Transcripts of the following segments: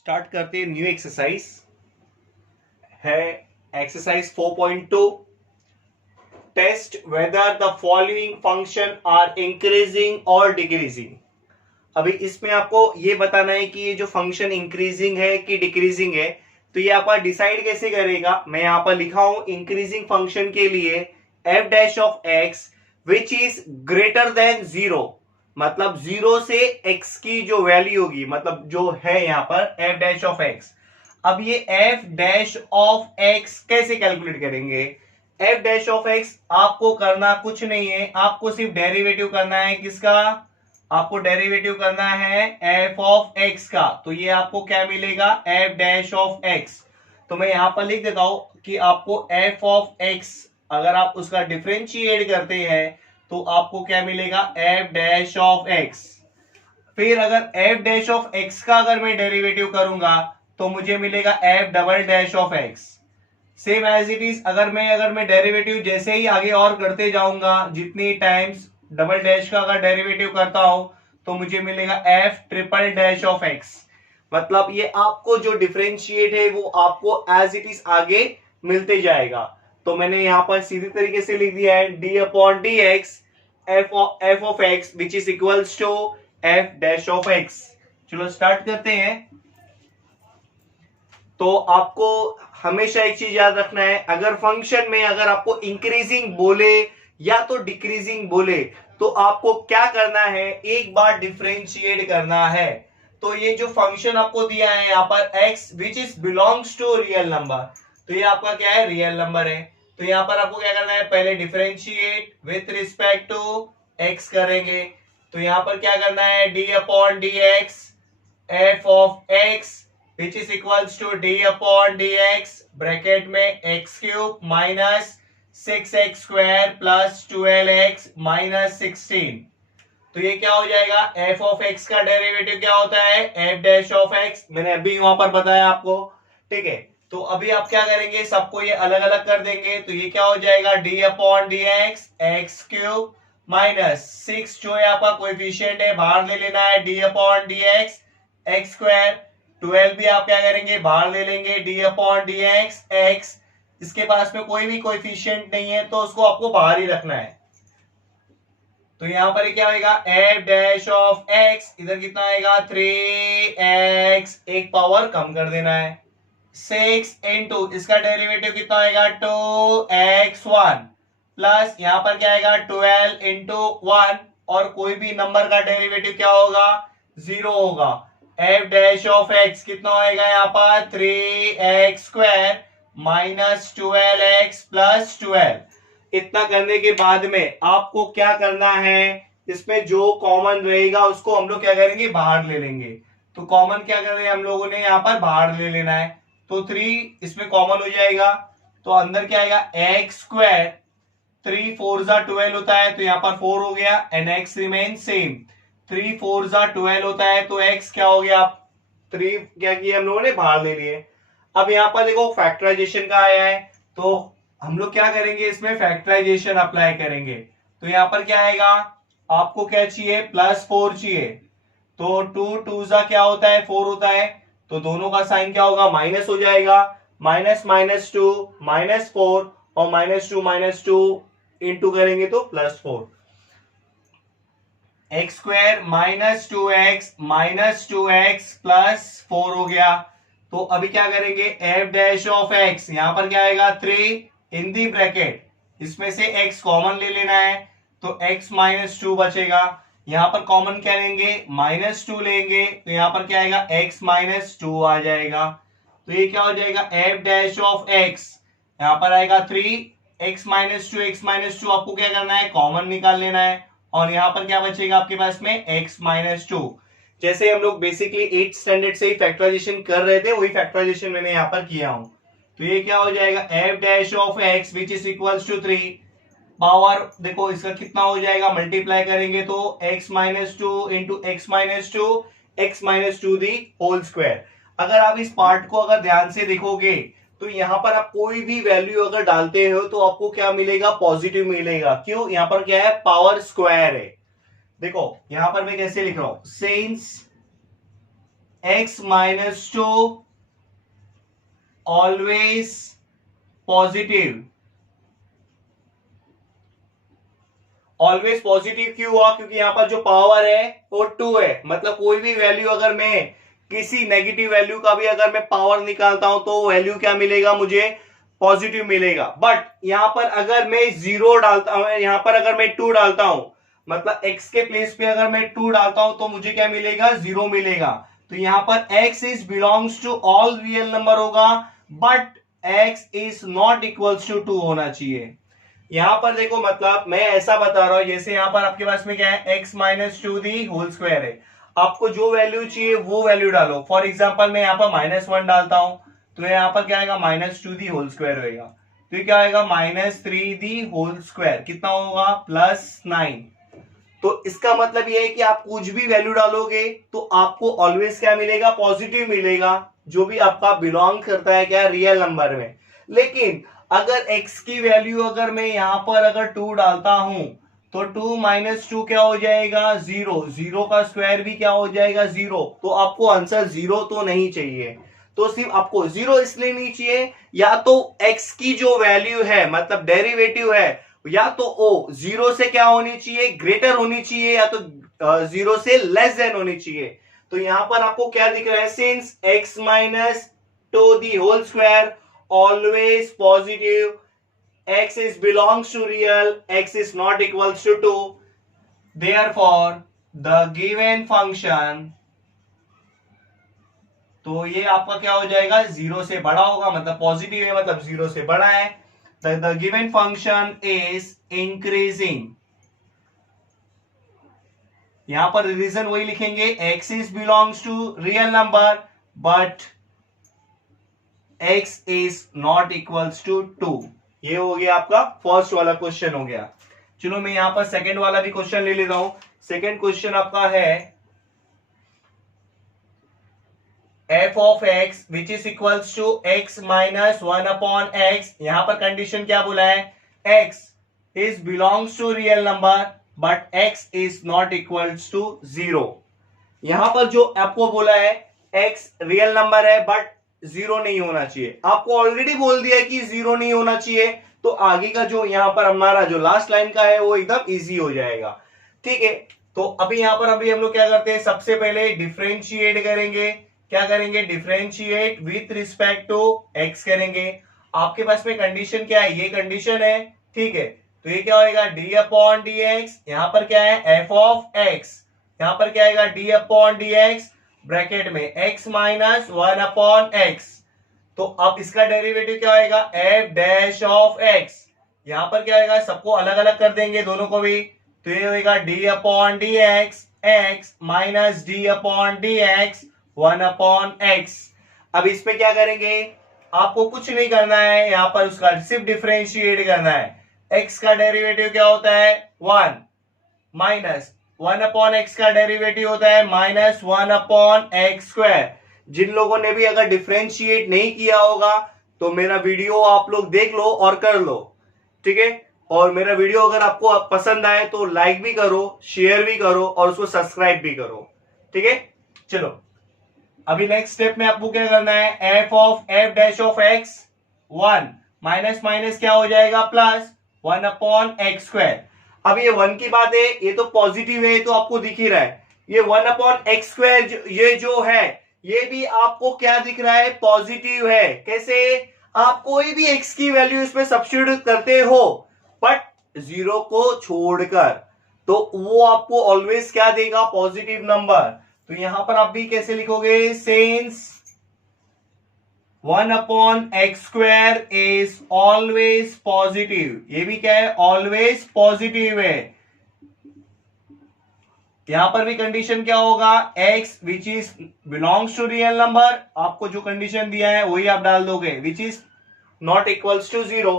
Start करते हैं new exercise है। Exercise 4.2 test whether the following function are increasing और डिक्रीजिंग। अभी इसमें आपको ये बताना है कि ये जो फंक्शन इंक्रीजिंग है कि डिक्रीजिंग है, तो ये आप डिसाइड कैसे करेगा। मैं यहां पर लिखा हूं इंक्रीजिंग फंक्शन के लिए F dash of x which is greater than zero, मतलब जीरो से एक्स की जो वैल्यू होगी, मतलब जो है यहां पर एफ डैश ऑफ एक्स। अब ये एफ डैश ऑफ एक्स कैसे कैलकुलेट करेंगे। एफ डैश ऑफ एक्स आपको करना कुछ नहीं है, आपको सिर्फ डेरिवेटिव करना है। किसका? आपको डेरिवेटिव करना है एफ ऑफ एक्स का। तो ये आपको क्या मिलेगा? F dash of x. तो मैं यहां पर लिख देता हूं कि आपको एफ ऑफ एक्स अगर आप उसका डिफरेंशिएट करते हैं तो आपको क्या मिलेगा? F dash of x. फिर अगर एफ डैश ऑफ एक्स का अगर मैं डेरिवेटिव करूंगा तो मुझे मिलेगा f double dash of x. Same as it is अगर मैं डेरिवेटिव जैसे ही आगे और करते जाऊंगा, जितनी टाइम्स डबल डैश का अगर डेरिवेटिव करता हूं तो मुझे मिलेगा F triple dash of x. मतलब ये आपको जो डिफरेंशिएट है वो आपको एज इट इज आगे मिलते जाएगा। तो मैंने यहां पर सीधी तरीके से लिख दिया है d upon d x f of x which is equals to f dash of x. चलो स्टार्ट करते हैं। तो आपको हमेशा एक चीज याद रखना है, अगर फंक्शन में अगर आपको इंक्रीजिंग बोले या तो डिक्रीजिंग बोले तो आपको क्या करना है? एक बार डिफरेंशिएट करना है। तो ये जो फंक्शन आपको दिया है यहाँ पर x which is belongs to real number, तो ये आपका क्या है? रियल नंबर है। तो यहाँ पर आपको क्या करना है? पहले differentiate with respect to x करेंगे। तो यहाँ पर क्या करना है? D upon d x f of x which is equals to d upon dx bracket में x cube minus 6x square plus 12x minus 16। तो ये क्या हो जाएगा? f ऑफ x का डेरिवेटिव क्या होता है? f dash of x। मैंने अभी वहां पर बताया आपको, ठीक है। तो अभी आप क्या करेंगे? सबको ये अलग अलग कर देंगे। तो ये क्या हो जाएगा? d upon d x x cube minus 6 जो है आपका कोएफिशिएंट है बाहर ले लेना है, d upon d x x square. 12 भी आप क्या करेंगे? बाहर ले लेंगे, D upon d x x. इसके पास में कोई भी कोएफिशिएंट नहीं है तो उसको आपको बाहर ही रखना है। तो यहां पर क्या होगा? एफ डैश ऑफ एक्स, इधर कितना आएगा? 3x, एक पावर कम कर देना है, 6 इंटू इसका डेरिवेटिव कितना आएगा? 2x1 प्लस यहां पर क्या आएगा? 12 इंटू 1 और कोई भी नंबर का डेरिवेटिव क्या होगा? 0 होगा। एफ डैश ऑफ एक्स कितना होएगा यहाँ पर? 3x square minus 12x plus 12। इतना करने के बाद में आपको क्या करना है? इसमें जो कॉमन रहेगा उसको हम लोग क्या करेंगे? बाहर ले लेंगे। तो कॉमन क्या कर रहे हैं हम लोगों ने? यहाँ पर बाहर ले लेना है। तो 3 इसमें कॉमन हो जाएगा, तो अंदर क्या आएगा? एक्स स्क्वायर 3 4 जा 12 होता है तो यहाँ पर 4 हो गया एंड एक्स रिमेन सेम। 3 4 जा 12 होता है तो x क्या हो गया? 3 क्या किया हम लोगों ने? बाहर ले लिए। अब यहाँ पर देखो फैक्टराइजेशन का आया है तो हम लोग क्या करेंगे? इसमें फैक्टराइजेशन अप्लाई करेंगे। तो यहाँ पर क्या आएगा? आपको क्या चाहिए? +4 चाहिए। तो 2 2 जा क्या होता है? 4 होता है। तो दोनों का साइन क्या होगा? माइनस हो जाएगा। माइनस माइनस 2 -4 और -2 इंटू करेंगे तो +4। X square minus 2x plus 4 हो गया। तो अभी क्या करेंगे? एफ डैश ऑफ एक्स, यहां पर क्या आएगा? 3 इन दी ब्रैकेट, इसमें से x कॉमन ले लेना है तो x -2 बचेगा। यहां पर कॉमन क्या लेंगे? -2 लेंगे तो यहां पर क्या आएगा? x -2 आ जाएगा। तो ये क्या हो जाएगा? एफ डैश ऑफ एक्स, यहां पर आएगा 3x -2 आपको क्या करना है? कॉमन निकाल लेना है और यहां पर क्या बचेगा आपके पास में? x -2। जैसे हम लोग बेसिकली 8th स्टैंडर्ड से ही फैक्टराइजेशन कर रहे थे वही फैक्टराइजेशन मैंने यहां पर किया हूं। तो ये क्या हो जाएगा? f dash of x which is equals to 3 power, देखो इसका कितना हो जाएगा? मल्टीप्लाई करेंगे तो x -2 into x -2 the whole square. अगर आप इस पार्ट को अगर ध्यान से देखोगे तो यहां पर आप कोई भी वैल्यू अगर डालते हो तो आपको क्या मिलेगा? पॉजिटिव मिलेगा। क्यों? यहां पर क्या है? पावर स्क्वायर है। देखो यहां पर मैं कैसे लिख रहा हूं? Since x minus 2 always positive. Always positive क्यों हुआ? क्योंकि यहां पर जो पावर है वो 2 है, मतलब कोई भी वैल्यू अगर मैं किसी नेगेटिव वैल्यू का भी अगर मैं पावर निकालता हूं तो वैल्यू क्या मिलेगा? मुझे पॉजिटिव मिलेगा। बट यहां पर अगर मैं 0 डालता हूं, यहां पर अगर मैं 2 डालता हूं, मतलब x के प्लेस पे अगर मैं 2 डालता हूं तो मुझे क्या मिलेगा? 0 मिलेगा। तो यहां पर x is belongs to all real number होगा, but x is not equals to 2 होना चाहिए। यहां पर देखो, मतलब मैं ऐसा बता रहा हूं, जैसे यहां पर आपके पास में क्या है? x minus 2 the whole square है। आपको जो वैल्यू चाहिए वो वैल्यू डालो। फॉर एग्जाम्पल मैं यहां पर -1 डालता हूं तो यहां पर क्या आएगा? -2 दी होल स्क्वायर होगा। तो ये क्या आएगा? -3 दी होल स्क्वायर कितना होगा? +9। तो इसका मतलब ये है कि आप कुछ भी वैल्यू डालोगे तो आपको ऑलवेज क्या मिलेगा? पॉजिटिव मिलेगा, जो भी आपका बिलोंग करता है क्या? रियल नंबर में। लेकिन अगर x की वैल्यू अगर मैं यहां पर अगर 2 डालता हूं तो 2 माइनस 2 क्या हो जाएगा? 0। 0 का स्क्वायर भी क्या हो जाएगा? 0। तो आपको आंसर 0 तो नहीं चाहिए। तो सिर्फ आपको 0 इसलिए नहीं चाहिए, या तो x की जो वैल्यू है, मतलब डेरिवेटिव है, या तो ओ 0 से क्या होनी चाहिए? ग्रेटर होनी चाहिए, या तो 0 से लेस देन होनी चाहिए। तो यहां पर आपको क्या दिख रहा है? Since x minus 2 the whole square always positive, x is belongs to real, x is not equals to 2, therefore the given function, तो ये आपका क्या हो जाएगा? 0 से बड़ा होगा, मतलब पॉजिटिव है, मतलब 0 से बड़ा है। the given function is increasing। यहां पर रीजन वही लिखेंगे, x is belongs to real number but x is not equals to 2। ये हो गया आपका फर्स्ट वाला क्वेश्चन हो गया। चलो मैं यहां पर सेकंड वाला भी क्वेश्चन ले लेता हूं। सेकंड क्वेश्चन आपका है f of x which is equals to x minus 1 upon x। यहां पर कंडीशन क्या बोला है? x is belongs to real number but x is not equals to 0। यहां पर जो आपको बोला है x रियल नंबर है बट 0 नहीं होना चाहिए। आपको ऑलरेडी बोल दिया है कि 0 नहीं होना चाहिए, तो आगे का जो यहां पर हमारा जो लास्ट लाइन का है वो एकदम इजी हो जाएगा। ठीक है, तो अभी यहां पर अभी हम लोग क्या करते हैं? सबसे पहले डिफरेंशिएट करेंगे। क्या करेंगे? Differentiate with respect to x करेंगे। आपके पास में कंडीशन क्या है? ये कंडीशन है, ठीक है। तो ये क्या होगा? D upon d x. यहां पर क्या है? F of x. यहां पर क्या आएगा? D upon d x bracket में x माइनस 1 अपॉन एक्स। तो अब इसका डेरिवेटिव क्या होगा? F dash of x. यहां पर क्या होगा? सबको अलग अलग कर देंगे, दोनों को भी। तो ये होगा D upon d x x minus d upon d x 1 upon x. अब इस पे क्या करेंगे? आपको कुछ नहीं करना है, यहां पर उसका सिर्फ डिफरेंशिएट करना है। x का डेरिवेटिव क्या होता है? 1 माइनस 1 अपॉन एक्स का डेरिवेटिव होता है -1 अपॉन एक्स स्क्वायर। जिन लोगों ने भी अगर डिफरेंशिएट नहीं किया होगा तो मेरा वीडियो आप लोग देख लो और कर लो, ठीक है। और मेरा वीडियो अगर आपको पसंद आए तो लाइक भी करो, शेयर भी करो और उसको सब्सक्राइब भी करो, ठीक है। चलो अभी नेक्स्ट स्टेप में आपको क्या करना है? F of F dash of x 1 minus minus क्या हो जाएगा? Plus 1 upon x square. अब ये 1 की बात है, ये तो पॉजिटिव है, तो आपको दिख ही रहा है। ये 1 अपॉन एक्स स्क्वायर ये जो है ये भी आपको क्या दिख रहा है? पॉजिटिव है। कैसे? आप कोई भी x की वैल्यू इसमें सब्स्टिट्यूट करते हो बट 0 को छोड़कर, तो वो आपको ऑलवेज क्या देगा? Positive number. तो यहां पर आप भी कैसे लिखोगे? Since 1 upon x square is always positive. ये भी क्या है? ऑलवेज पॉजिटिव है। यहां पर भी कंडीशन क्या होगा? x which is belongs to real number. आपको जो कंडीशन दिया है वही आप डाल दोगे, which is not equals to 0।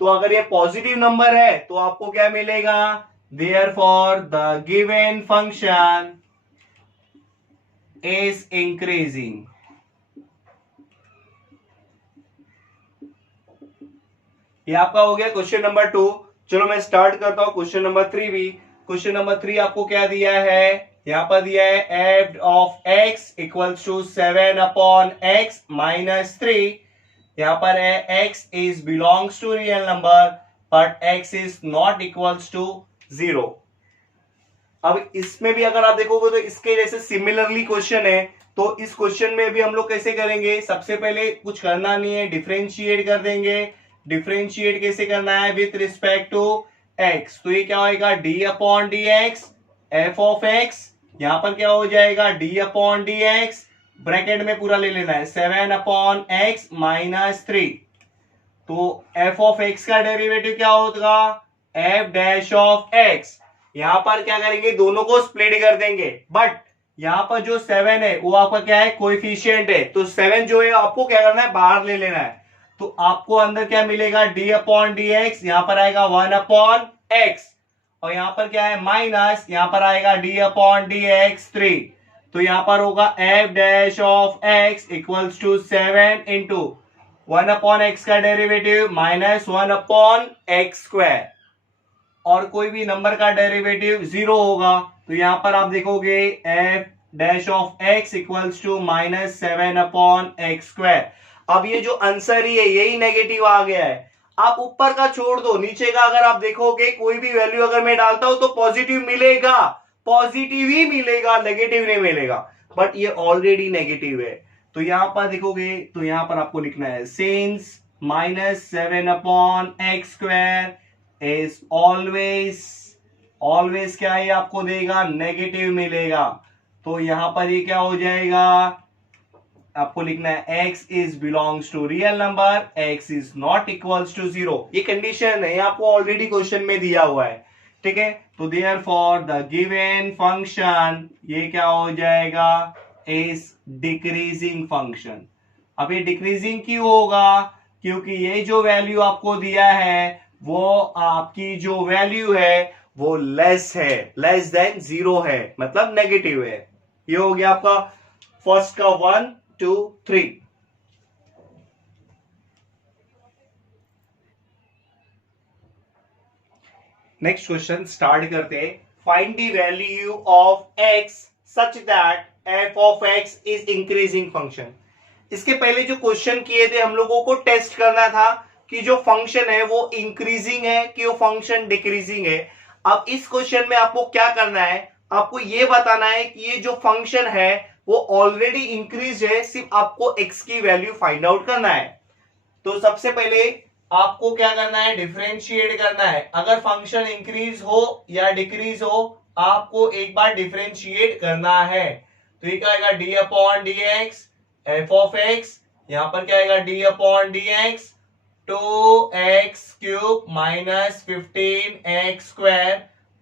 तो अगर ये पॉजिटिव नंबर है तो आपको क्या मिलेगा? Therefore the given function is increasing. ये आपका हो गया क्वेश्चन नंबर 2। चलो मैं स्टार्ट करता हूं क्वेश्चन नंबर 3 भी। क्वेश्चन नंबर 3 आपको क्या दिया है? यहां पर दिया है f of x equals to 7/x-3। यहां पर है x is belongs to real number but x is not equals to 0। अब इसमें भी अगर आप देखोगे तो इसके जैसे सिमिलरली क्वेश्चन है, तो इस क्वेश्चन में भी हम लोग कैसे करेंगे, सबसे पहले कुछ करना नहीं है, डिफरेंशिएट कर देंगे। डिफरेंशिएट कैसे करना है, विथ रिस्पेक्ट टू x, तो ये क्या होगा d/dx f ऑफ x, यहां पर क्या हो जाएगा d/dx, ब्रैकेट में पूरा ले लेना है 7/x-3। तो f ऑफ x का डेरिवेटिव क्या होगा, f डैश ऑफ x। यहां पर क्या करेंगे, दोनों को स्प्लिट कर देंगे, बट यहां पर जो 7 है वो आपका क्या है, कोएफिशिएंट है, तो 7 जो है आपको क्या करना है, बाहर ले लेना है। तो आपको अंदर क्या मिलेगा, d/dx, यहां पर आएगा 1/x, और यहां पर क्या है माइनस, यहां पर आएगा d/dx3। तो यहां पर होगा f dash of x equals to 7 into 1/x का डेरिवेटिव माइनस 1/x², और कोई भी नंबर का डेरिवेटिव 0 होगा। तो यहां पर आप देखोगे f dash of x equals to minus 7/x²। अब ये जो आंसर ही है यही नेगेटिव आ गया है। आप ऊपर का छोड़ दो, नीचे का अगर आप देखोगे कोई भी वैल्यू अगर मैं डालता हूं तो पॉजिटिव मिलेगा, पॉजिटिव ही मिलेगा, नेगेटिव नहीं मिलेगा, बट ये ऑलरेडी नेगेटिव है। तो यहां पर देखोगे तो यहां पर आपको लिखना है since minus 7/x² is always क्या है, आपको देगा नेगेटिव मिलेगा। तो यहां पर ये क्या हो जाएगा, आपको लिखना है x is belongs to real number, x is not equals to 0। ये कंडीशन है, आपको ऑलरेडी क्वेश्चन में दिया हुआ है, ठीक है। तो देयरफॉर द गिवन फंक्शन ये क्या हो जाएगा, इज डिक्रीजिंग फंक्शन। अब ये डिक्रीजिंग क्यों होगा, क्योंकि ये जो वैल्यू आपको दिया है वो आपकी जो वैल्यू है वो लेस है, लेस देन 0 है, मतलब नेगेटिव है। ये हो गया आपका फर्स्ट का 1 2 3। नेक्स्ट क्वेश्चन स्टार्ट करते हैं। Find the value of x such that f of x is increasing function. इसके पहले जो क्वेश्चन किए थे हम लोगों को टेस्ट करना था कि जो फंक्शन है वो इंक्रीजिंग है कि वो फंक्शन डिक्रीजिंग है। अब इस क्वेश्चन में आपको क्या करना है, आपको ये बताना है कि ये जो फंक्शन है वो ऑलरेडी इंक्रीज है, सिर्फ आपको x की वैल्यू फाइंड आउट करना है। तो सबसे पहले आपको क्या करना है, डिफरेंशिएट करना है। अगर फंक्शन इंक्रीज हो या डिक्रीज हो आपको एक बार डिफरेंशिएट करना है। तो ये क्या आएगा d/dx f ऑफ x, यहां पर क्या आएगा d/dx 2x³ minus 15x²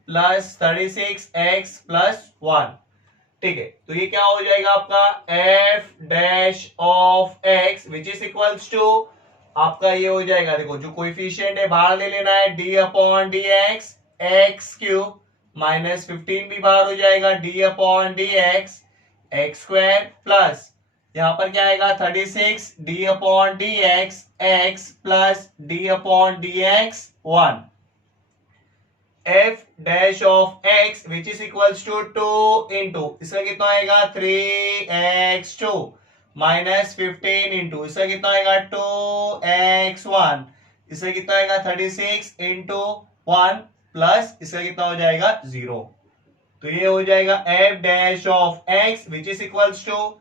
plus 36x plus 1, ठीक है। तो ये क्या हो जाएगा आपका f dash of x which is equals to आपका ये हो जाएगा, देखो जो कोएफिशिएंट है बाहर ले लेना है d/dx x³ माइनस 15 भी बाहर हो जाएगा d/dx x² प्लस यहां पर क्या आएगा 36 d/dx x plus d/dx 1 f dash of x which is equals to 2 into इसका कितना आएगा 3x2 माइनस 15 इंटू इसका कितना आएगा 2x1, इसका कितना आएगा 36 इंटू 1 प्लस इसका कितना हो जाएगा 0। तो ये हो जाएगा f dash of x which is equals to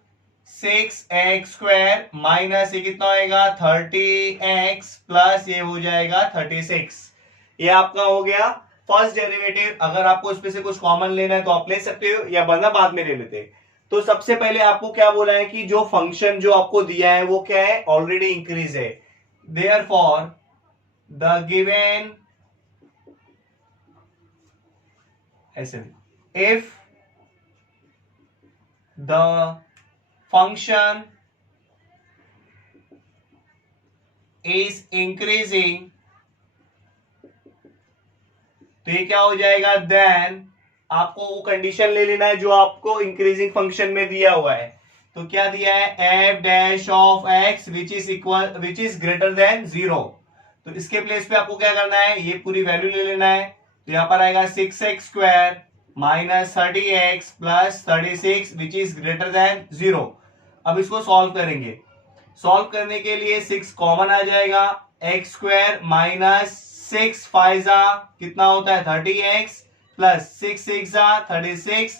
6x² minus ये कितना आएगा 30x प्लस ये हो जाएगा 36। ये आपका हो गया फर्स्ट डेरिवेटिव। अगर आपको इसमें से कुछ कॉमन लेना है तो आप ले सकते हो या वरना बाद में ले लेते हैं। तो सबसे पहले आपको क्या बोला है कि जो फंक्शन जो आपको दिया है वो क्या है, ऑलरेडी इंक्रीज है। देयरफॉर द गिवन ऐसे if the function is increasing, तो ये क्या हो जाएगा, देन आपको वो कंडीशन ले लेना है जो आपको इंक्रीजिंग फंक्शन में दिया हुआ है। तो क्या दिया है f dash of x which is greater than 0। तो इसके प्लेस पे आपको क्या करना है, ये पूरी वैल्यू ले लेना है। तो यहां पर आएगा 6x² minus 30x plus 36 which is greater than 0। अब इसको सॉल्व करेंगे। सॉल्व करने के लिए 6 कॉमन आ जाएगा, एक्स स्क्वायर माइनस 6 फाइजा कितना होता है 30x plus 6 सिक्सा 36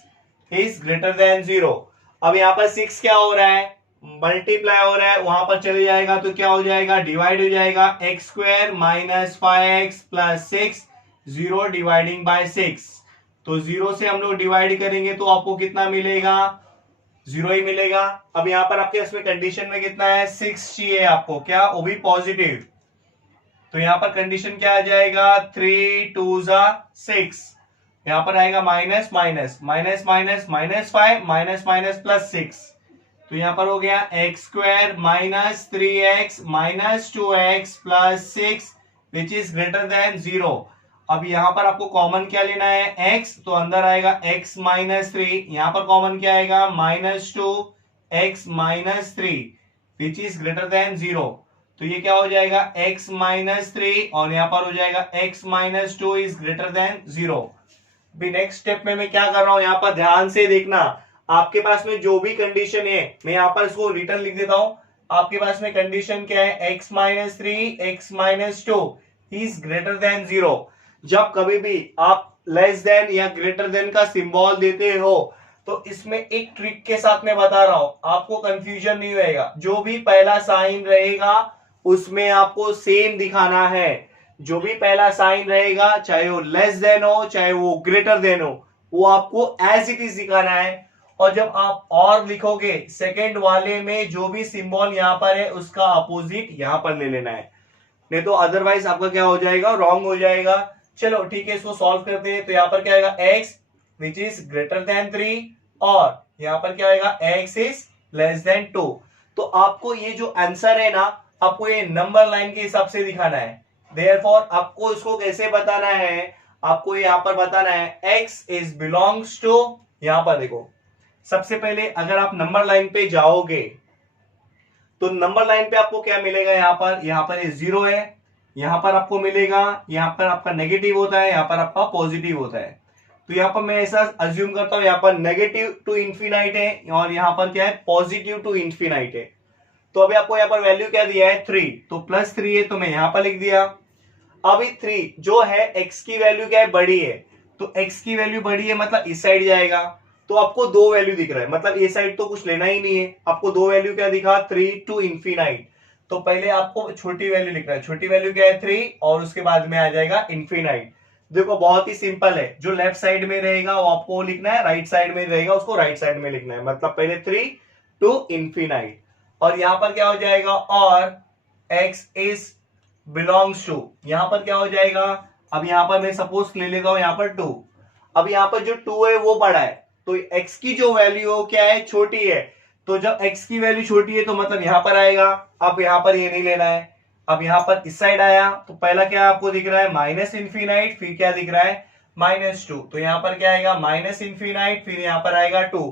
is greater than 0। अब यहाँ पर 6 क्या हो रहा है, मल्टीप्लाई हो रहा है, वहां पर चले जाएगा तो क्या हो जाएगा, डिवाइड हो जाएगा, x square minus 5x plus 6 0 dividing by 6। तो 0 से हम लोग डिवाइड करेंगे तो आपको कितना मिलेगा, 0 ही मिलेगा। अब यहां पर आपके इसमें कंडीशन में कितना है, 6 चाहिए आपको, क्या, वो भी पॉजिटिव। तो यहां पर कंडीशन क्या आ जाएगा, 3 2 6, यहां पर आएगा minus minus minus minus minus 5 minus minus plus 6। तो यहां पर हो गया x square minus 3x minus 2x plus 6 which is greater than 0। अब यहां पर आपको कॉमन क्या लेना है, x, तो अंदर आएगा x माइनस 3, यहां पर कॉमन क्या आएगा, minus 2x minus 3 which is greater than 0। तो ये क्या हो जाएगा, x माइनस 3 और यहां पर हो जाएगा x minus 2 is greater than 0। अभी नेक्स्ट स्टेप में मैं क्या कर रहा हूं, यहां पर ध्यान से देखना, आपके पास में जो भी कंडीशन है मैं यहां पर इसको रिटर्न लिख देता हूं। आपके पास में कंडीशन क्या है, x minus 3 x minus 2 is greater than 0। जब कभी भी आप लेस देन या ग्रेटर देन का सिंबल देते हो तो इसमें एक ट्रिक के साथ मैं बता रहा हूं, आपको कंफ्यूजन नहीं होएगा। जो भी पहला साइन रहेगा उसमें आपको सेम दिखाना है। जो भी पहला साइन रहेगा, चाहे वो लेस देन हो चाहे वो ग्रेटर देन हो, वो आपको एज इट इज दिखाना है। और जब आप और लिखोगे सेकेंड वाले में जो भी सिंबल यहां पर है उसका अपोजिट यहां पर ले लेना है, नहीं तो अदरवाइज आपका क्या हो जाएगा, रॉन्ग हो जाएगा। चलो ठीक है, इसको सॉल्व करते हैं। तो यहां पर क्या आएगा, x which is greater then 3 और यहां पर क्या आएगा, x इज लेस देन 2। तो आपको ये जो आंसर है ना, आपको ये नंबर लाइन के हिसाब से दिखाना है। देयरफॉर आपको इसको कैसे बताना है, आपको यहां पर बताना है x इज बिलोंग्स टू, यहां पर देखो सबसे पहले अगर आप नंबर लाइन पे जाओगे तो नंबर लाइन पे आपको क्या मिलेगा, यहां पर ये 0 है, यहां पर आपको मिलेगा, यहां पर आपका नेगेटिव होता है, यहां पर आपका पॉजिटिव होता है। तो यहां पर मैं ऐसा अज्यूम करता हूं, यहां पर नेगेटिव टू इंफिनाइट है और यहां पर क्या है, पॉजिटिव टू इंफिनाइट है। तो अभी आपको यहां पर वैल्यू क्या दिया है, 3, तो प्लस 3 है तो मैं यहां पर लिख दिया। अभी 3 जो है, x की वैल्यू क्या है, बड़ी है, तो x की वैल्यू बड़ी है मतलब इस साइड जाएगा। तो आपको 2 वैल्यू दिख रहा है, मतलब ये साइड तो कुछ लेना ही नहीं है। आपको 2 वैल्यू क्या दिखा, 3 टू इंफिनाइट। तो पहले आपको छोटी वैल्यू लिखना है, छोटी वैल्यू क्या है 3 और उसके बाद में आ जाएगा इंफिनाइट। देखो बहुत ही सिंपल है, जो लेफ्ट साइड में रहेगा वो आपको लिखना है, राइट साइड में रहेगा उसको राइट साइड में लिखना है। मतलब पहले 3 टू इंफिनाइट और यहां पर क्या हो जाएगा, और x इज बिलोंग्स टू, यहां पर क्या हो जाएगा, अब यहां पर मैं सपोज ले लेता हूं यहां पर 2। अब यहां पर जो 2 है वो बड़ा है, तो x की जो वैल्यू हो क्या है, छोटी है। तो जब x की वैल्यू छोटी है तो मतलब यहां पर आएगा। अब यहां पर ये नहीं लेना है। अब यहां पर इस साइड आया तो पहला क्या आपको दिख रहा है, माइनस इंफिनाइट, फिर क्या दिख रहा है, माइनस 2। तो यहां पर क्या आएगा, माइनस इंफिनाइट, फिर यहां पर आएगा 2।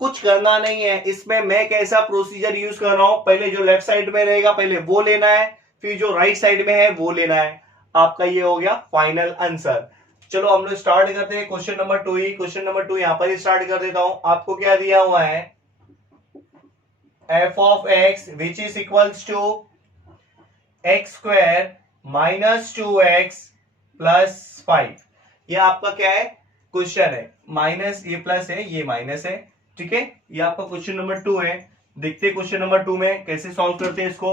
कुछ करना नहीं है इसमें, मैं कैसा प्रोसीजर यूज कर रहा हूं, पहले जो लेफ्ट साइड में रहेगा पहले वो लेना है, फिर जो राइट साइड में है वो लेना है। आपका ये हो गया फाइनल आंसर। चलो हम लोग स्टार्ट करते हैं क्वेश्चन नंबर 2 ही। क्वेश्चन नंबर 2 यहां पर ही स्टार्ट कर देता हूं। आपको क्या दिया हुआ है, f of x which is equals to x square minus 2x plus 5। ये आपका क्या है, क्वेश्चन है। माइनस ये प्लस है, ये माइनस है, ठीक है। ये आपका क्वेश्चन नंबर 2 है। देखते हैं क्वेश्चन नंबर 2 में कैसे सॉल्व करते हैं इसको।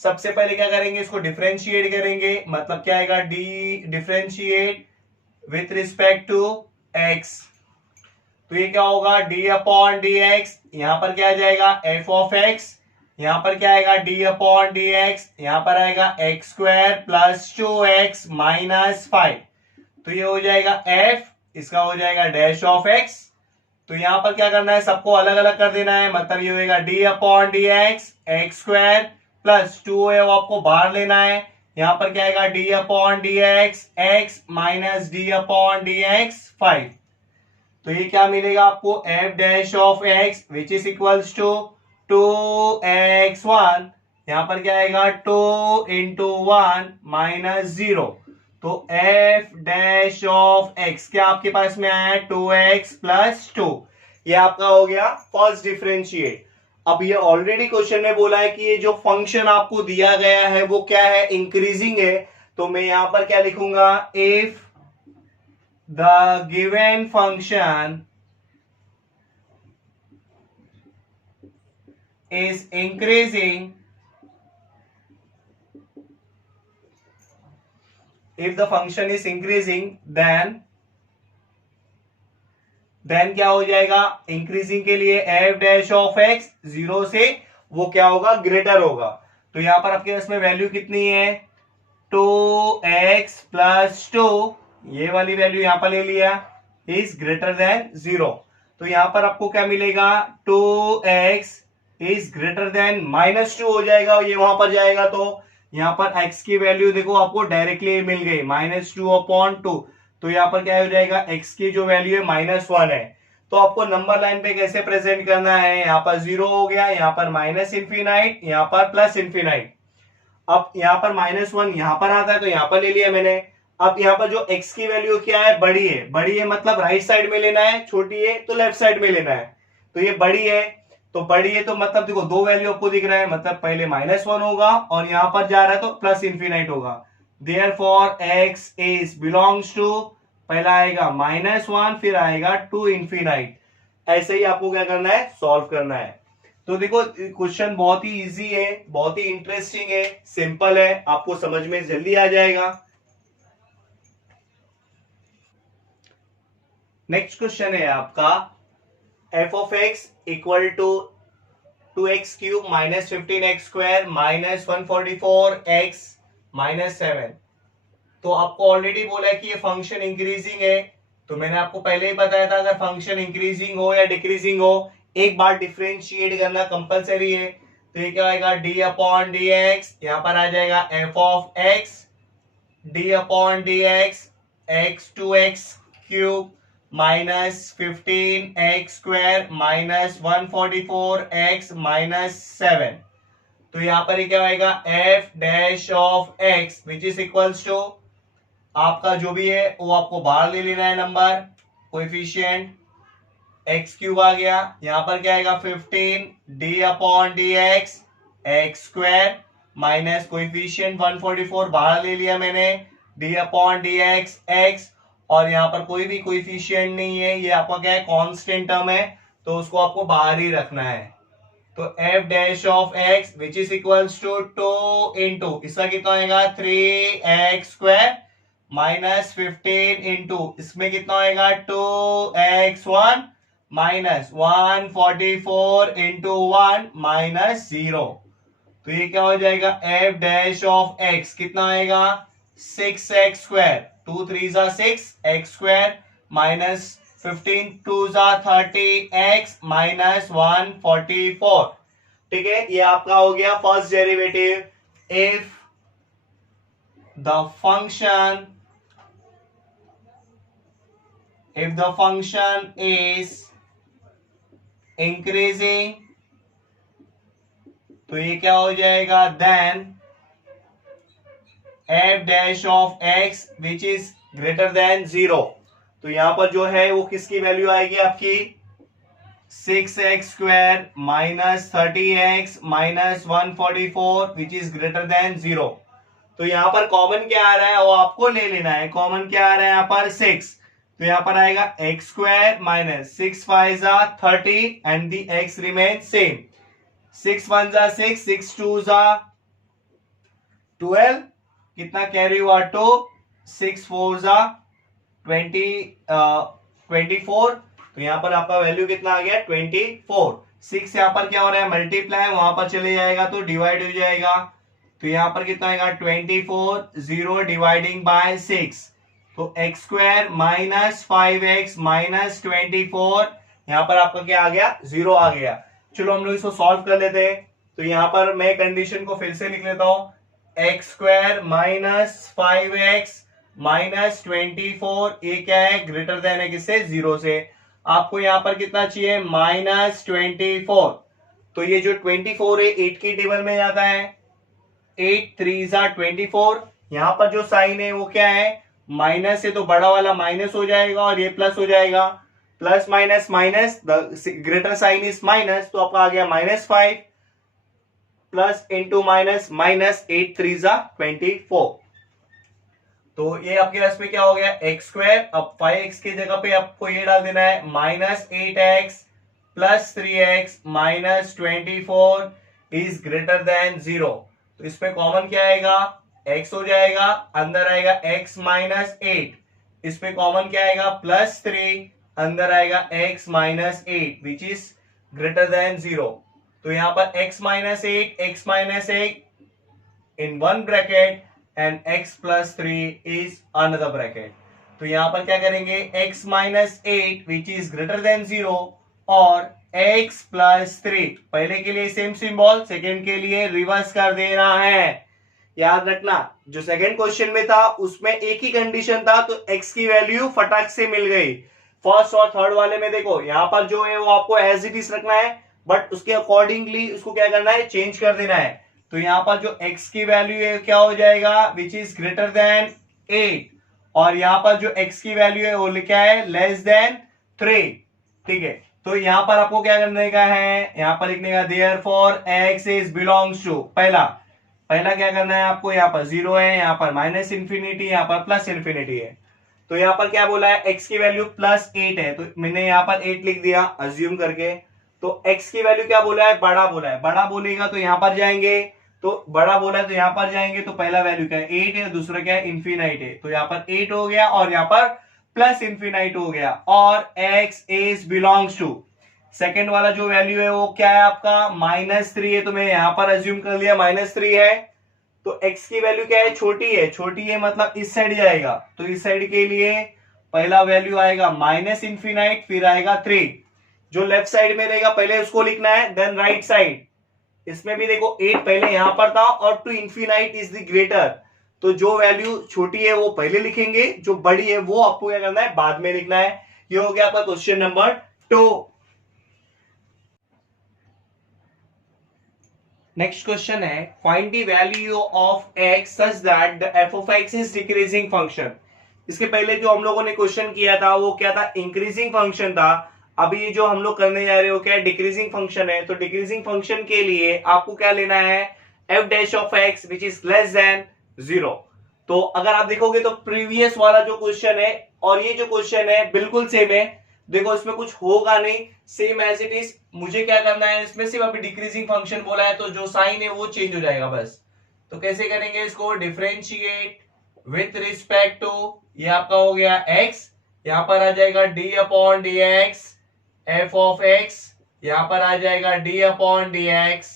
सबसे पहले क्या करेंगे, इसको डिफरेंशिएट करेंगे। मतलब क्या आएगा, d differentiate with respect to x। तो ये क्या होगा, डी अपॉन डी एक्स, यहां पर क्या आ जाएगा, एफ ऑफ एक्स, यहां पर क्या आएगा, डी अपॉन डी एक्स, यहां पर आएगा x square plus 2x minus 5। तो ये हो जाएगा f, इसका हो जाएगा डैश ऑफ x। तो यहां पर क्या करना है, सबको अलग अलग कर देना है। मतलब ये होगा D upon d x, x square plus 2 है वो आपको बाहर लेना है। यहां पर क्या आएगा, d upon d x x minus d upon d x 5। तो ये क्या मिलेगा आपको, f dash of x which is equals to 2x1, यहां पर क्या आएगा 2 इंटू 1 माइनस 0। तो एफ डैश ऑफ एक्स क्या आपके पास में आया है 2x प्लस 2। ये आपका हो गया फर्स्ट डिफरेंशिएट। अब ये ऑलरेडी क्वेश्चन में बोला है कि ये जो फंक्शन आपको दिया गया है वो क्या है, इंक्रीजिंग है। तो मैं यहां पर क्या लिखूंगा, if the given function is increasing, if the function is increasing then क्या हो जाएगा, इंक्रीजिंग के लिए एफ डैश ऑफ एक्स 0 से वो क्या होगा, ग्रेटर होगा। तो यहां पर आपके पास में वैल्यू कितनी है 2x प्लस 2, ये वाली वैल्यू यहां पर ले लिया, इज ग्रेटर देन 0। तो यहां पर आपको क्या मिलेगा 2x इज ग्रेटर देन -2 हो जाएगा, ये वहां पर जाएगा। तो यहां पर x की वैल्यू देखो आपको डायरेक्टली मिल गई -2/2। तो यहां पर क्या हो जाएगा, x की जो वैल्यू है -1 है। तो आपको नंबर लाइन पे कैसे प्रेजेंट करना है, यहां पर 0 हो गया, यहां पर -इनफिनाइट, यहां पर +इनफिनाइट। अब यहां पर -1 यहां पर आता है तो यहां पर ले लिया मैंने। अब यहां पर जो x की वैल्यू क्या है, बड़ी है, बड़ी है मतलब राइट साइड में लेना है, छोटी है तो लेफ्ट साइड में लेना है। तो ये बड़ी है, तो बड़ी है तो मतलब देखो दो वैल्यू आपको दिख रहा है, मतलब पहले -1 होगा और यहां पर जा रहा है तो +इनफिनाइट होगा। Therefore x is belongs to, पहला आएगा -1 फिर आएगा टू इनफिनाइट। ऐसे ही आपको क्या करना है, सॉल्व करना है। तो देखो क्वेश्चन बहुत ही इजी है, बहुत ही इंटरेस्टिंग है, सिंपल है, आपको समझ में जल्दी आ जाएगा। नेक्स्ट क्वेश्चन है आपका f of x equal to 2x³ -15x² -144x -7। तो आपको ऑलरेडी बोला है कि ये फंक्शन इंक्रीजिंग है। तो मैंने आपको पहले ही बताया था अगर फंक्शन इंक्रीजिंग हो या डिक्रीजिंग हो एक बार डिफरेंशिएट करना कंपलसरी है। तो ये क्या आएगा d/dx, यहां पर आ जाएगा f of x d/dx x2x³ -15x² -144x -7। तो यहां पर क्या आएगा f dash of x which is equals to, आपका जो भी है वो आपको बाहर ले लेना है नंबर, कोएफिशिएंट x³ आ गया, यहां पर क्या आएगा 15 d/dx x² माइनस कोएफिशिएंट 144 बाहर ले लिया मैंने d/dx x, और यहां पर कोई भी कोएफिशिएंट नहीं है, ये आपका क्या है कांस्टेंट टर्म है, तो उसको आपको बाहर ही रखना है। तो f dash of x which is equals to 2 into इसका कितना आएगा 3x² -15 इंटू इसमें कितना आएगा 2x1 -144 इंटू 1 -0। तो ये क्या हो जाएगा f डैश ऑफ x कितना आएगा 6x², 2 3 6 x² -15 2 30x -144। ठीक है, ये आपका हो गया first derivative. If the function is increasing, तो ये क्या हो जाएगा then f dash of x which is greater than 0। तो यहां पर जो है वो किसकी वैल्यू आएगी आपकी 6x² -30x -144 which is greater than 0। तो यहां पर कॉमन क्या आ रहा है वो आपको ले लेना है। कॉमन क्या आ रहा है यहां पर 6, तो यहां पर आएगा x² -6 5 30 and the x remain same. 6 1 6 6 2 12, कितना कैरी हुआ 2, 6 4 24। तो यहां पर आपका वैल्यू कितना आ गया 24। 6 यहां पर क्या हो रहा है मल्टीप्लाई, वहां पर चले जाएगा तो डिवाइड हो जाएगा। तो यहां पर कितना आएगा 24, 0 डिवाइडिंग बाय 6, तो x² -5x -24, यहां पर आपका क्या आ गया 0 आ गया। चलो हम लोग इसको सॉल्व कर लेते हैं। तो यहां पर मैं कंडीशन को फिर से लिख लेता हूं, x² -5x -24, ये क्या है ग्रेटर देन है किससे 0 से। आपको यहां पर कितना चाहिए -24। तो ये जो 24 है 8 की टेबल में जाता है, 8 3 24, यहाँ पर जो साइन है वो क्या है, माइनस है, तो बड़ा वाला माइनस हो जाएगा और ये प्लस हो जाएगा, plus minus minus, the greater sign is minus, तो आपका आ गया -5 प्लस इंटू माइनस माइनस 8 3 24। तो ये आपके पास में क्या हो गया, x²। अब 5x की जगह पे आपको ये डाल देना है -8x plus 3x minus 24 is greater than 0। तो इसमें कॉमन क्या आएगा, x हो जाएगा, अंदर आएगा x माइनस 8, इसमें कॉमन क्या आएगा +3, अंदर आएगा x minus 8 which is greater than 0। तो यहां पर x minus 8 in one bracket and x plus 3 is another bracket. तो यहां पर क्या करेंगे, x minus 8 which is greater than 0 और x प्लस 3, पहले के लिए सेम सिंबल, सेकेंड के लिए रिवर्स कर देना है। याद रखना जो सेकेंड क्वेश्चन में था उसमें एक ही कंडीशन था, तो x की वैल्यू फटाक से मिल गई। फर्स्ट और थर्ड वाले में देखो यहां पर जो है वो आपको एज इट इज रखना है, बट उसके अकॉर्डिंगली उसको क्या करना है, चेंज कर देना है। तो यहां पर जो x की वैल्यू है क्या हो जाएगा, विच इज ग्रेटर देन 8, और यहां पर जो x की वैल्यू है वो लिखा है लेस देन 3। ठीक है, तो यहां पर आपको क्या करने का है, यहां पर लिखने का therefore x is belongs to, पहला क्या करना है आपको, यहाँ पर 0 है, यहाँ पर माइनस इंफिनिटी, यहाँ पर प्लस इंफिनिटी है। तो यहाँ पर क्या बोला है, x की वैल्यू +8 है, तो मैंने यहाँ पर 8 लिख दिया अज्यूम करके। तो x की वैल्यू क्या बोला है, बड़ा बोला है, बड़ा बोलेगा तो यहाँ पर जाएंगे, तो बड़ा बोला है तो यहाँ पर जाएंगे, तो पहला वैल्यू क्या है 8 है, दूसरा क्या है इन्फिनाइट है, तो यहाँ पर 8 हो गया और यहाँ पर प्लस इन्फिनाइट हो गया, और x is belongs to, second वाला जो वैल्यू है वो क्या है आपका -3 है, तो मैं यहां पर अज्यूम कर लिया -3 है। तो x की वैल्यू क्या है, छोटी है, छोटी है मतलब इस साइड जाएगा, तो इस साइड के लिए पहला वैल्यू आएगा माइनस इंफिनाइट, फिर आएगा 3। जो लेफ्ट साइड में रहेगा पहले उसको लिखना है, देन राइट साइड, इसमें भी देखो 8 पहले यहां पर था और to infinite is the greater, तो जो वैल्यू छोटी है वो पहले लिखेंगे, जो बड़ी है वो आपको क्या करना है बाद में लिखना है। ये हो गया आपका क्वेश्चन नंबर 2। नेक्स्ट क्वेश्चन है, find the value of x such that the f of x is decreasing function. इसके पहले जो हम लोगों ने क्वेश्चन किया था वो क्या था, इंक्रीजिंग फंक्शन था। अभी ये जो हम लोग करने जा रहे हो क्या डिक्रीजिंग फंक्शन है, तो डिक्रीजिंग फंक्शन के लिए आपको क्या लेना है, f dash of x which is less than 0। तो अगर आप देखोगे तो प्रीवियस वाला जो क्वेश्चन है और ये जो क्वेश्चन है बिल्कुल सेम है, देखो इसमें कुछ होगा नहीं, सेम एज इट इज। मुझे क्या करना है, इसमें सिर्फ अभी डिक्रीजिंग फंक्शन बोला है, तो जो साइन है वो चेंज हो जाएगा बस। तो कैसे करेंगे इसको, डिफरेंशिएट विथ रिस्पेक्ट टू, ये आपका हो गया x, यहां पर आ जाएगा d upon d x f of x, यहां पर आ जाएगा d upon d x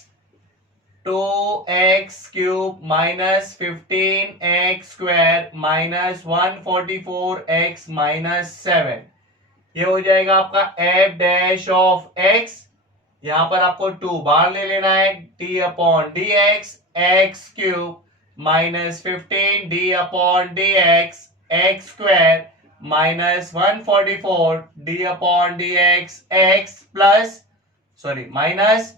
2x³ minus 15x² minus 144x minus 7। ये हो जाएगा आपका f डैश ऑफ x, यहां पर आपको 2 बार ले लेना है, d upon d x x³ minus 15 d upon d x x² minus 144 d upon d x x plus minus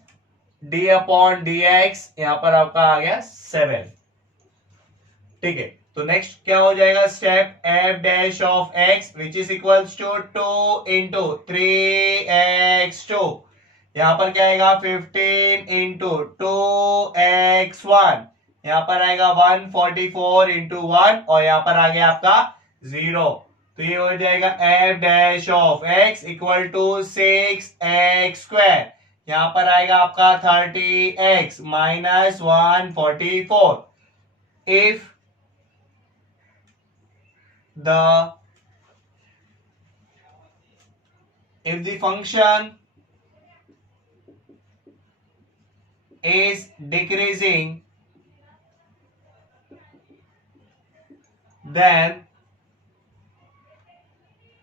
d upon d x, यहां पर आपका आ गया 7। ठीक है, तो नेक्स्ट क्या हो जाएगा step, f dash of x which is equals to 2 into 3x2, यहां पर क्या आएगा 15 इंटू 2x1, यहां पर आएगा 144 इंटू 1 और यहां पर आ गया आपका 0। तो ये हो जाएगा f dash of x equal to 6x², यहां पर आएगा आपका 30x minus 144। If the function is decreasing, then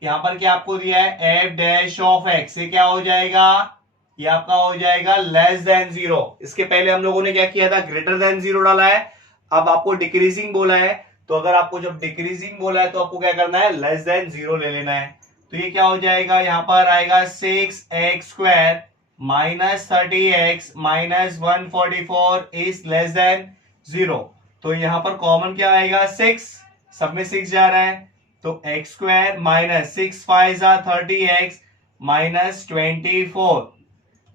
यहां पर क्या आपको दिया है f डैश ऑफ x, ये क्या हो जाएगा, ये आपका हो जाएगा लेस देन 0। इसके पहले हम लोगों ने क्या किया था, ग्रेटर देन 0 डाला है, अब आपको डिक्रीजिंग बोला है, तो अगर आपको जब डिक्रीजिंग बोला है तो आपको क्या करना है, लेस देन 0 ले लेना है। तो ये क्या हो जाएगा, यहां पर आएगा 6x² minus 30x minus 144 is less than 0। तो यहाँ पर कॉमन क्या आएगा 6, सब में 6 जा रहा है, तो एक्स स्क्वायर माइनस 6 5 जा 30x माइनस 24,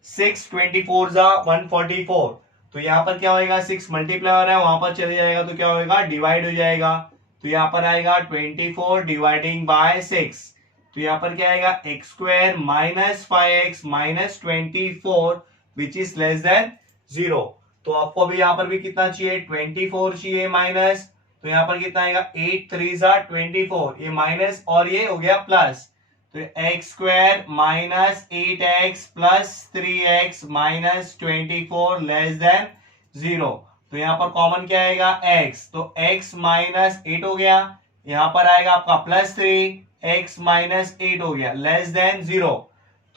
6 24 जा 144। तो यहाँ पर क्या होगा 6 मल्टीप्लाई हो रहा है, वहां पर चले जाएगा तो क्या होगा डिवाइड हो जाएगा, तो यहाँ पर आएगा 24 डिवाइडिंग बाय 6, तो यहाँ पर क्या आएगा x square minus 5x minus 24 which is less than 0। तो आपको अभी यहाँ पर भी कितना चाहिए 24 चाहिए माइनस, तो यहाँ पर कितना आएगा 8 3 जा 24, ये माइनस और ये हो गया प्लस, तो x square minus 8x plus 3x minus 24 less than 0। तो यहाँ पर कॉमन क्या आएगा x, तो x माइनस 8 हो गया, यहाँ पर आएगा आपका प्लस 3 x माइनस 8 हो गया लेस देन 0।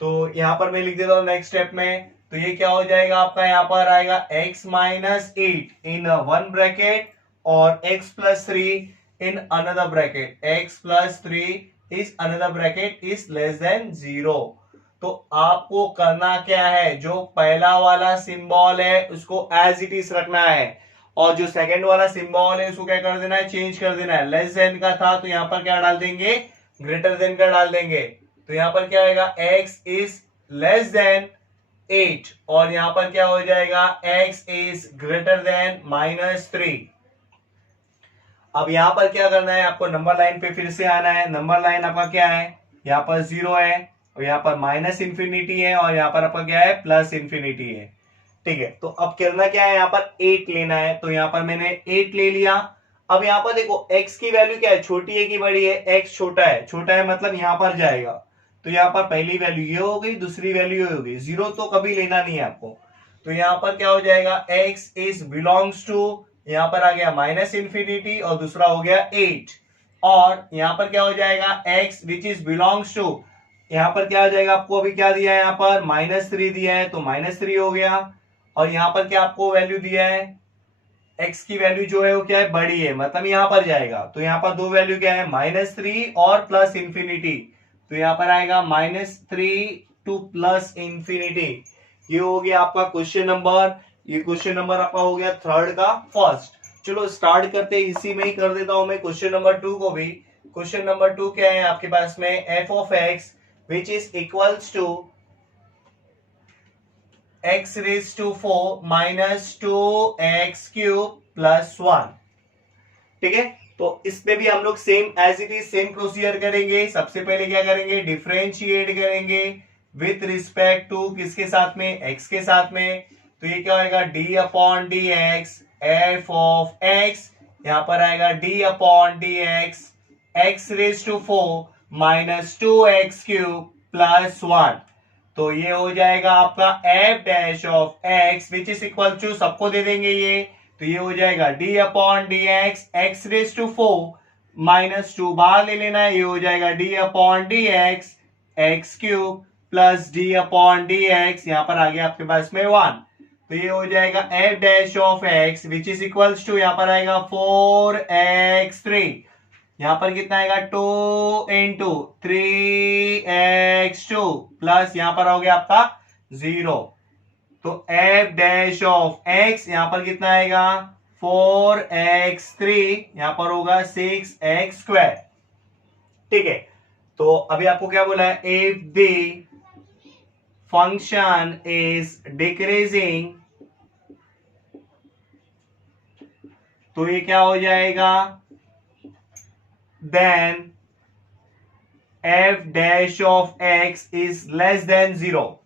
तो यहाँ पर मैं लिख देता हूँ नेक्स्ट स्टेप में, तो ये क्या हो जाएगा आपका, यहाँ पर आएगा x minus 8 in one bracket और x plus 3 in another bracket, x plus 3 is another bracket is less than 0। तो आपको करना क्या है, जो पहला वाला सिंबल है उसको एज इट इज रखना है, और जो सेकंड वाला सिंबल है उसको क्या कर देना है, चेंज कर देना है। लेस देन का था तो यहाँ पर क्या डाल देंगे, ग्रेटर देन का डाल देंगे। तो यहाँ पर क्या आएगा x इज लेस देन 8 और यहाँ पर क्या हो जाएगा x is greater then minus 3। अब यहाँ पर क्या करना है, आपको नंबर लाइन पे फिर से आना है। नंबर लाइन आपका क्या है, यहाँ पर 0 है और यहाँ पर माइनस इंफिनिटी है और यहाँ पर आपका क्या है प्लस इंफिनिटी है। ठीक है, तो अब करना क्या है, यहाँ पर 8 लेना है, तो यहाँ पर मैंने 8 ले लिया। अब यहाँ पर देखो x की वैल्यू क्या है, छोटी है कि बड़ी है, x छोटा है, छोटा है मतलब यहाँ पर जाएगा, तो यहाँ पर पहली वैल्यू ये हो गई, दूसरी वैल्यू ये हो गई, 0 तो कभी लेना नहीं है आपको। तो यहाँ पर क्या हो जाएगा x इज बिलोंग्स टू, यहाँ पर आ गया माइनस इंफिनिटी और दूसरा हो गया 8, और यहाँ पर क्या हो जाएगा x which is belongs to, यहाँ पर क्या हो जाएगा, आपको अभी क्या दिया है, यहाँ पर -3 दिया है तो -3 हो गया, और यहाँ पर क्या आपको वैल्यू दिया है, x की वैल्यू जो है वो क्या है बड़ी है, मतलब यहाँ पर जाएगा। तो यहाँ पर दो वैल्यू क्या है -3 और प्लस इंफिनिटी, तो यहाँ पर आएगा -3 टू प्लस इंफिनिटी। ये हो गया आपका क्वेश्चन नंबर, ये क्वेश्चन नंबर आपका हो गया थर्ड का फर्स्ट। चलो स्टार्ट करते हैं, इसी में ही कर देता हूं मैं क्वेश्चन नंबर 2 को भी। क्वेश्चन नंबर 2 क्या है आपके पास में, f of x which is equals to x raise to 4 minus 2x cube plus 1। ठीक है, तो इस पे भी हम लोग same as it is same procedure करेंगे। सबसे पहले क्या करेंगे, डिफरेंशिएट करेंगे विथ रिस्पेक्ट टू किसके साथ में, x के साथ में। तो ये क्या होगा d upon d x f of x, यहां पर आएगा d upon d x x raise to 4 minus 2x cube plus 1। तो ये हो जाएगा आपका f dash of x which is equal to, सबको दे देंगे ये, तो ये हो जाएगा d upon d x x raise to 4 minus 2 बाहर ले लेना है, ये हो जाएगा d upon d x x cube plus d upon d x, यहां पर आ गया आपके पास में 1। तो ये हो जाएगा f dash of x which is equals to, यहाँ पर आएगा 4x3, यहाँ पर कितना आएगा 2 इंटू 3x2 प्लस यहाँ पर हो गया आपका 0। तो f डैश ऑफ x यहाँ पर कितना आएगा 4x3, यहाँ पर होगा 6x²। ठीक है, तो अभी आपको क्या बोला है, if the function is decreasing, तो ये क्या हो जाएगा, then f dash of x is less than 0।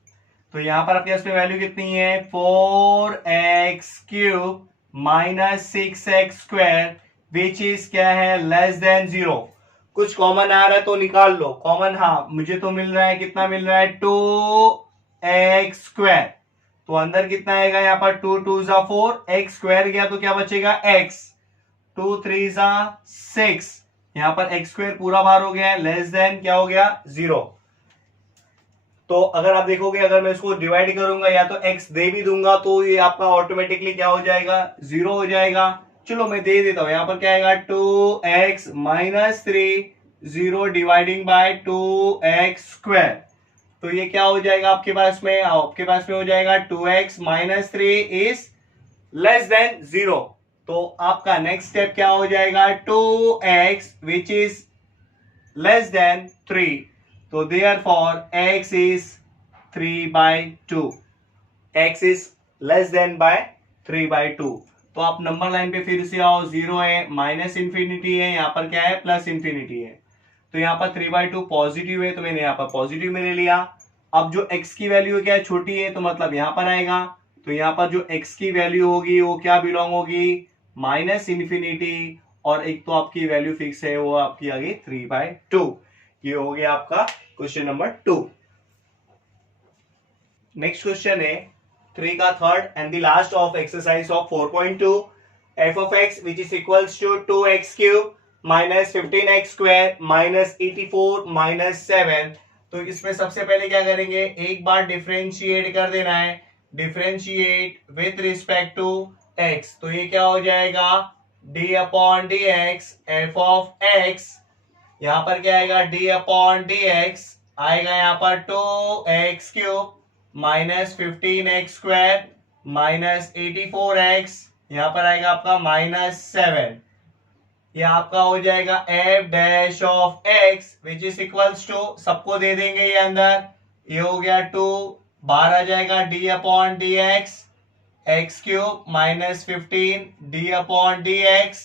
तो यहां पर आपके पास में वैल्यू कितनी है 4x³ minus 6x² which is क्या है लेस देन 0। कुछ कॉमन आ रहा है तो निकाल लो कॉमन, हाँ मुझे तो मिल रहा है, कितना मिल रहा है 2x², तो अंदर कितना आएगा यहाँ पर 2 2 जा 4, x² गया तो क्या बचेगा x, 2 3 जा 6, यहाँ पर x² पूरा बाहर हो गया है, लेस देन क्या हो गया 0। तो अगर आप देखोगे, अगर मैं इसको डिवाइड करूंगा या तो x दे भी दूंगा तो ये आपका ऑटोमेटिकली क्या हो जाएगा 0 हो जाएगा। चलो मैं दे देता हूं, यहाँ पर क्या आएगा 2x minus 3 0 dividing by 2x²। तो ये क्या हो जाएगा आपके पास में हो जाएगा 2x minus 3 is less than 0। तो आपका नेक्स्ट स्टेप क्या हो जाएगा, 2x which is less than 3, तो therefore x is 3/2, x is less than by 3/2। तो आप नंबर लाइन पे फिर से आओ, 0 है, माइनस इंफिनिटी है, यहाँ पर क्या है, प्लस इंफिनिटी है। तो यहाँ पर 3/2 पॉजिटिव है, तो मैंने यहाँ पर पॉजिटिव में ले लिया। अब जो x की वैल्यू क्या है, छोटी है, तो मतलब यहाँ पर आएगा। तो यहाँ पर जो x की वैल्यू होगी वो क्या बिलोंग होगी, माइनस इंफिनिटी, और एक तो आपकी वैल्यू फिक्स है, वो आपकी आ गई 3/2। ये हो गया आपका क्वेश्चन नंबर 2। नेक्स्ट क्वेश्चन है 3 का third and the last of exercise of 4.2, f of x which is equals to 2x cube minus 15x square minus 84 minus 7। तो इसमें सबसे पहले क्या करेंगे, एक बार डिफरेंशिएट कर देना है, differentiate with respect to x। तो ये क्या हो जाएगा, d upon d x f of x, यहां पर क्या आएगा, d अपॉन डी एक्स आएगा यहाँ पर 2x cube minus 15x square minus 84x, यहां पर आएगा आपका -7। यह आपका हो जाएगा f dash of x which is equals to, सबको दे देंगे ये अंदर, ये हो गया 2, बाहर आ जाएगा d upon d x x cube minus 15 d upon d x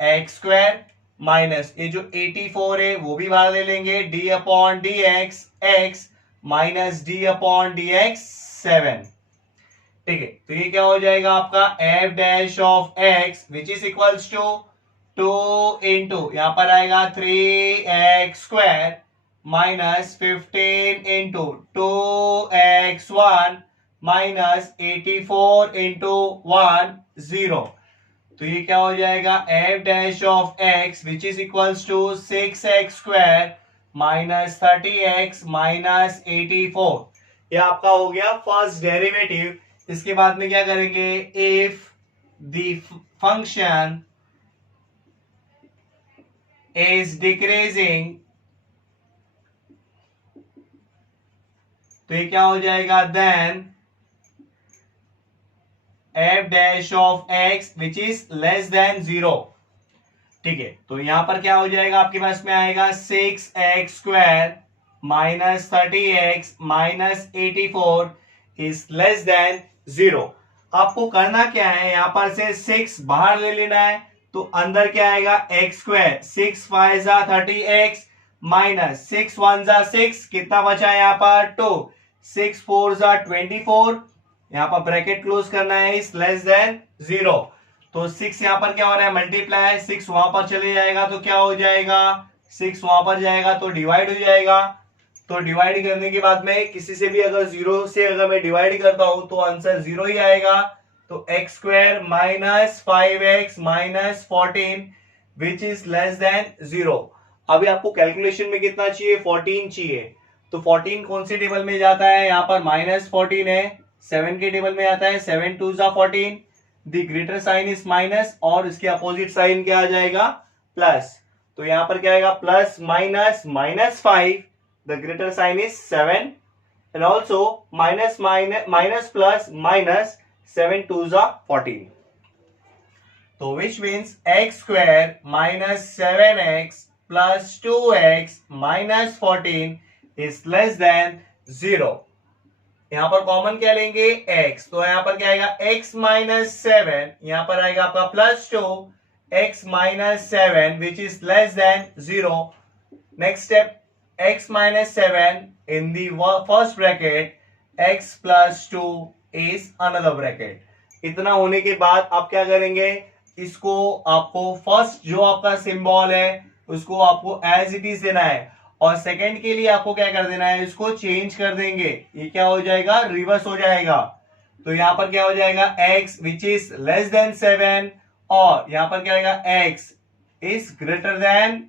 x square minus ये जो 84 है वो भी बाहर ले लेंगे, d upon d x x minus d upon d x 7। ठीक है, तो ये क्या हो जाएगा आपका f dash of x which is equals to 2 into यहां पर आएगा 3x square minus 15 into 2x1 minus 84 into 1 0। तो ये क्या हो जाएगा, f dash of x which is equals to 6x square minus 30x minus 84। ये आपका हो गया फर्स्ट डेरिवेटिव। इसके बाद में क्या करेंगे, if the function is decreasing, तो ये क्या हो जाएगा, then f dash of x which is less than 0। ठीक है, तो यहां पर क्या हो जाएगा, आपके पास में आएगा 6x square minus 30x minus 84 is less than 0। आपको करना क्या है, यहां पर से 6 बाहर ले लेना है, तो अंदर क्या आएगा, x स्क्वायर 6 5 जा 30x माइनस 6 1 जा 6, कितना बचा है यहाँ पर 2, 6 4 जा 24, यहाँ पर ब्रैकेट क्लोज करना है, इज लेस देन 0। तो 6 यहां पर क्या हो रहा है, मल्टीप्लाई, 6 वहां पर चले जाएगा तो क्या हो जाएगा, 6 वहां पर जाएगा तो डिवाइड हो जाएगा। तो डिवाइड करने के बाद में किसी से भी अगर 0 से अगर मैं डिवाइड करता हूं तो आंसर 0 ही आएगा। तो x square minus 5x minus 14 which is less than 0। अभी आपको कैलकुलेशन में कितना चाहिए, 14 चाहिए। तो 14 कौन सी टेबल में जाता है, यहाँ पर -14 है, 7 के टेबल में आता है, 7 2 जा 14, the greater sign is minus और इसके अपोजिट साइन क्या आ जाएगा, प्लस। तो यहां पर क्या आएगा, plus minus -5, the greater sign is 7 and also minus minus plus minus 7 2 जा 14। तो which means x square minus 7x plus 2x minus 14 is less than 0। यहां पर कॉमन क्या लेंगे, x, तो यहां पर क्या आएगा, x माइनस 7, यहां पर आएगा आपका plus 2 x minus 7 which is less than 0। Next step, x minus 7 in the first bracket, x plus 2 is another bracket. इतना होने के बाद आप क्या करेंगे, इसको आपको फर्स्ट जो आपका सिंबल है उसको आपको एज इट इज देना है, और सेकंड के लिए आपको क्या कर देना है, इसको चेंज कर देंगे, ये क्या हो जाएगा, रिवर्स हो जाएगा। तो यहां पर क्या हो जाएगा, x which is less then 7 और यहां पर क्या आएगा, x इज ग्रेटर देन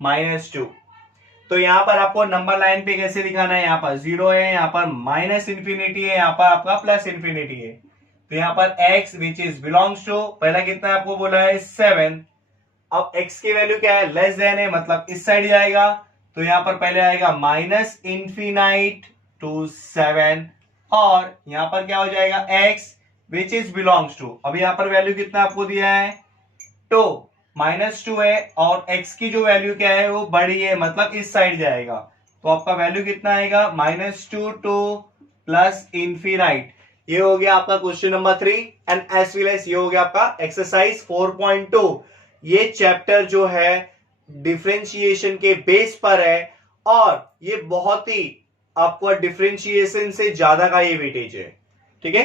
-2। तो यहां पर आपको नंबर लाइन पे कैसे दिखाना है, यहां पर 0 है, यहां पर माइनस इंफिनिटी है, यहां पर आपका प्लस इंफिनिटी है। तो यहां पर x which is belongs to, पहला कितना आपको बोला है 7, अब x की वैल्यू क्या है, लेस देन है, मतलब इस साइड जाएगा। तो यहां पर पहले आएगा माइनस इंफिनाइट टू 7 और यहां पर क्या हो जाएगा, x which is belongs to, अभी यहां पर वैल्यू कितना आपको दिया है 2, -2 है, और x की जो वैल्यू क्या है वो बड़ी है, मतलब इस साइड जाएगा, तो आपका वैल्यू कितना आएगा -2 2 प्लस इनफिनाइट। ये हो गया आपका question number 3 and as well as ये हो गया आपका एक्सरसाइज 4.2। ये चैप्टर जो है डिफरेंशिएशन के बेस पर है, और ये बहुत ही आपको डिफरेंशिएशन से ज्यादा का ये वेटेज है, ठीक है।